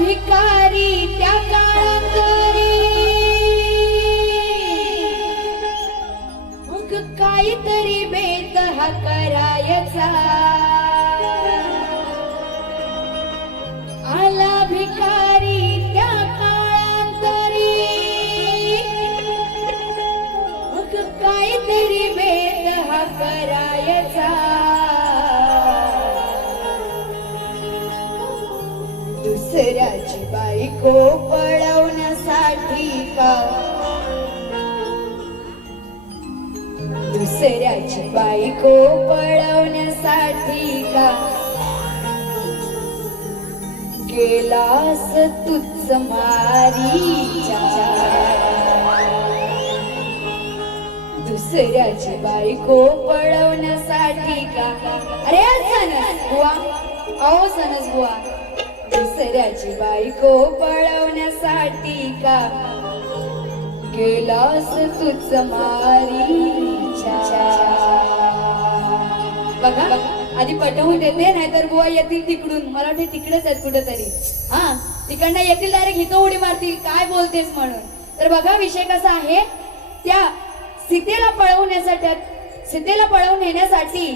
भिकारी त्या काळातरी मग काहीतरी बेत हा करायचा. आला भिकारी त्या काळांतरी मग काहीतरी बेत हा करायचा. बायको पळवण्यासाठी का? दुसऱ्याची बायको पळवण्यासाठी का? गेलास तुझ मारी दुसऱ्याची बायको पळवण्यासाठी का? अरे सनस बुवा. अहो सनस बुवा. दुसऱ्याची बायको पळवण्यासाठी का? गेलास तुझ मारी बघा आधी पटवून देते नाहीतर बुवा येतील तिकडून. मला वाटते तिकडेच आहेत कुठेतरी. हा तिकडनं येतील डायरेक्ट इथं उडी मारतील काय बोलतेस म्हणून. तर बघा विषय कसा आहे. त्या सीतेला पळवण्यासाठी सीतेला पळवून नेण्यासाठी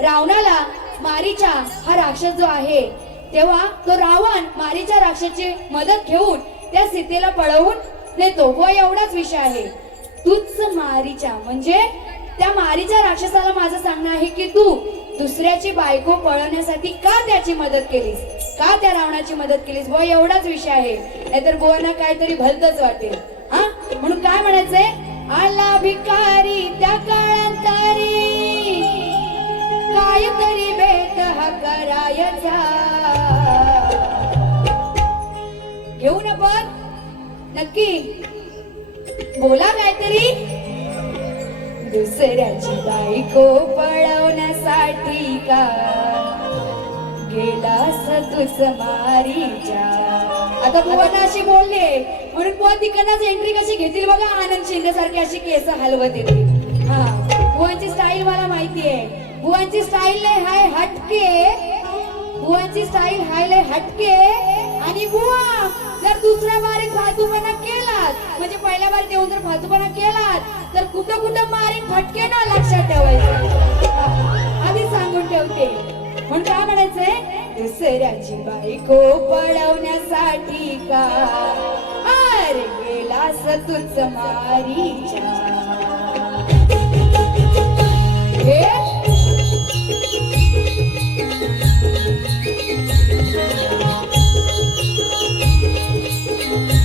रावणाला मारीचा हा राक्षस जो आहे तेव्हा तो रावण मारीच्या राक्षसाची मदत घेऊन त्या सीतेला पळवून नेतो. व एवढाच विषय आहे. तूच मारीच्या म्हणजे त्या मारीच्या राक्षसाला माझं सांगणं आहे की तू दुसऱ्याची बायको पळवण्यासाठी का त्याची मदत केलीस? का त्या रावणाची मदत केलीस? व एवढाच विषय आहे. नाहीतर बुवांना काहीतरी भलतच वाटेल. हा? म्हणून काय म्हणायचंय? आला भिकारी त्या काळांतरी. काहीतरी भेट हा करायचा नक्की. बोला काहीतरी. दुसऱ्याची बायको पळवण्यासाठी का? गेलास तुझ मारीच्या. आता बुवांना अशी बोलले. म्हणून बुवा तिकडनंच एंट्री कशी घेतील बघा आनंद शिंदे सारखी अशी केस हलवत येते हा बुवांची स्टाईल मला माहिती आहे बुवांची स्टाईल हाय हटके. बुवांची स्टाईल हाय लय हटके आणि बुवा जर दुसऱ्या बारीत फालतूपणा केलात म्हणजे पहिल्या बारीत येऊन जर फालतूपणा केलात तर कुठं कुठं मारीन फटके ना लक्षात ठेवायचं. आधी सांगून ठेवते. म्हणून काय म्हणायचंय? दुसऱ्याची बायको पळवण्यासाठी का? अरे गेलास तुझ मारीच्या. हे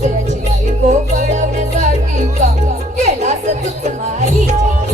दुसऱ्याची बायको पळवण्यासाठी का केलास तू मारीच्या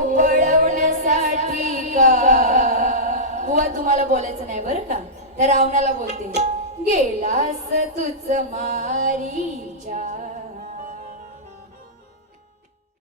पळवण्यासाठी का? बुवा तुम्हाला बोलायचं नाही बरं का? तर रावणाला बोलते गेलास तुझ मारीच्या